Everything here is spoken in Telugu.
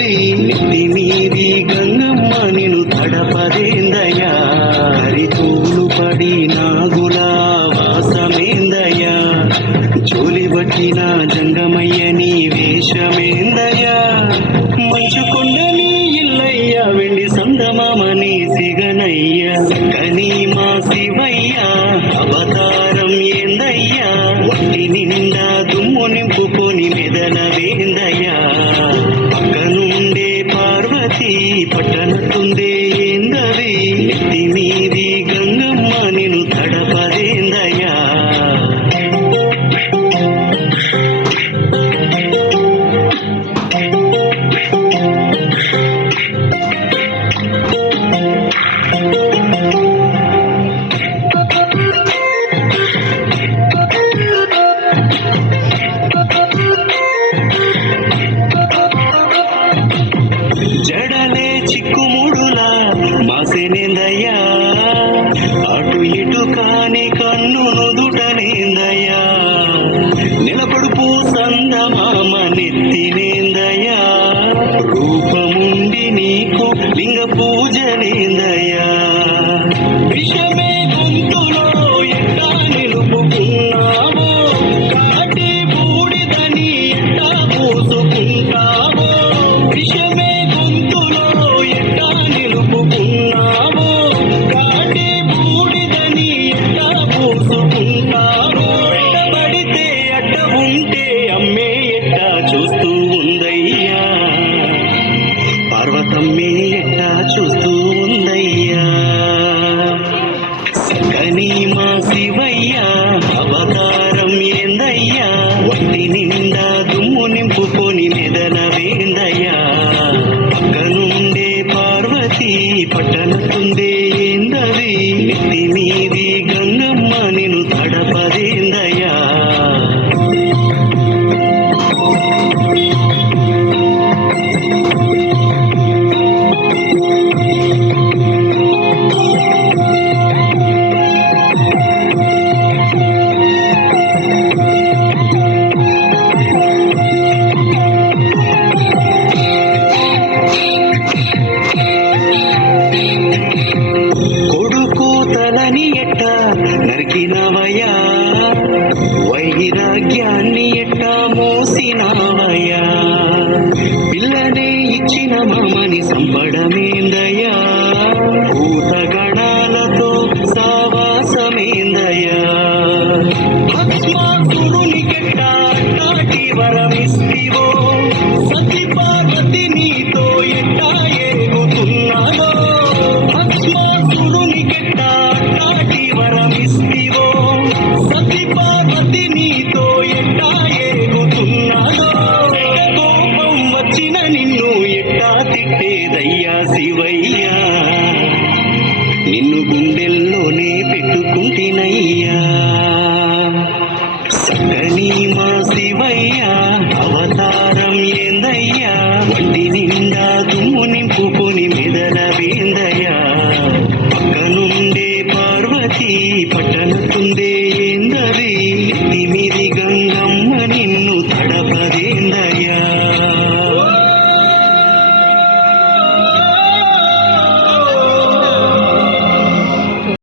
ఏందవి నెత్తి మీది గంగమ్మ నిన్ను తడపదేందయ్యా హరితూలు పడి నాగులా వాసమేందయ్యా జోలి పట్టిన జంగమయ్య నీ వేషమేందయ్యా మంచు కొండని ఇల్లయ్యా వెండి సందమామని సిగనయ్యా కనీ మా శివయ్యా అవతారం ఏందయ్యా వట్టి నిండా దుమ్ము నింపుకొని మెదన వేందయ్యా పక్కనుండే పార్వతి పట్టనట్టుందే ఏందవి నెత్తి మీది గంగమ్మ నిన్ను తడపదేందయ్యా జడలే చిక్కుముడులా మాసేనేందయ్యా అటు ఇటు కాని కన్ను నుదుటనేందయ్యా నిలబడుపు సందమామ నెత్తినేందయ్యా రూపముండి నీకు లింగ పూజనేందయ్యా విషమే గొంతులో ఎట్టా నిలుపుకున్నావో కాటి బూడిదని ఎట్టా పూసుకుంటావో విషమే గొంతులో ఎట్టా నిలుపుకున్నావో కాటి బూడిదని ఎట్టా పూసుకుంటావో ఎట్టబడితే అట్ట ఉంటే అమ్మే ఎట్టా చూస్తూ ఉందయ్యా పార్వతమ్మే ఎట్టా చూస్తూ ఉందయ్యా సకని మా శివయ్యా అవతారం ఏందయ్యా వట్టి నిండా దుమ్ము నింపుకొని మెదన వేందయ్యా పక్కనుండే పార్వతి పట్టనట్టుందే ఏందవి నెత్తి మీది గంగమ్మ నిన్ను తడపదేందయ్యా కొడుకు తలని ఎట్ట నరికినవయ్యా వైరాగ్యాన్ని ఎట్ట మోసినవయ్యా పిల్లనే ఇచ్చిన మామని సంపడమేందయ్యా భూతగణాలతో సావాసమేందయ్యా భస్మాసురుని కెట్ట అట్టాటి వరమిస్తివో సతి పార్వతి నీతో ఎట్టా ఏగుతున్నావో భస్మాసురుని కెట్ట అట్టాటి వరమిస్తివో సతి పార్వతి నీతో ఎట్టా ఏగుతున్నావో కోపం వచ్చిన నిన్ను ఎట్టా తిట్టేదయ్యా శివయ్యా నిన్ను గుండెల్లోనే పెట్టుకుంటినయ్యా సకని మా శివయ్యా అవతారం ఏందయ్యా వంటి నిండా దుమ్ము నింపుకొని మెదన వేందయ్యా పక్కనుండే పార్వతి పట్టనట్టుందే ఏందవి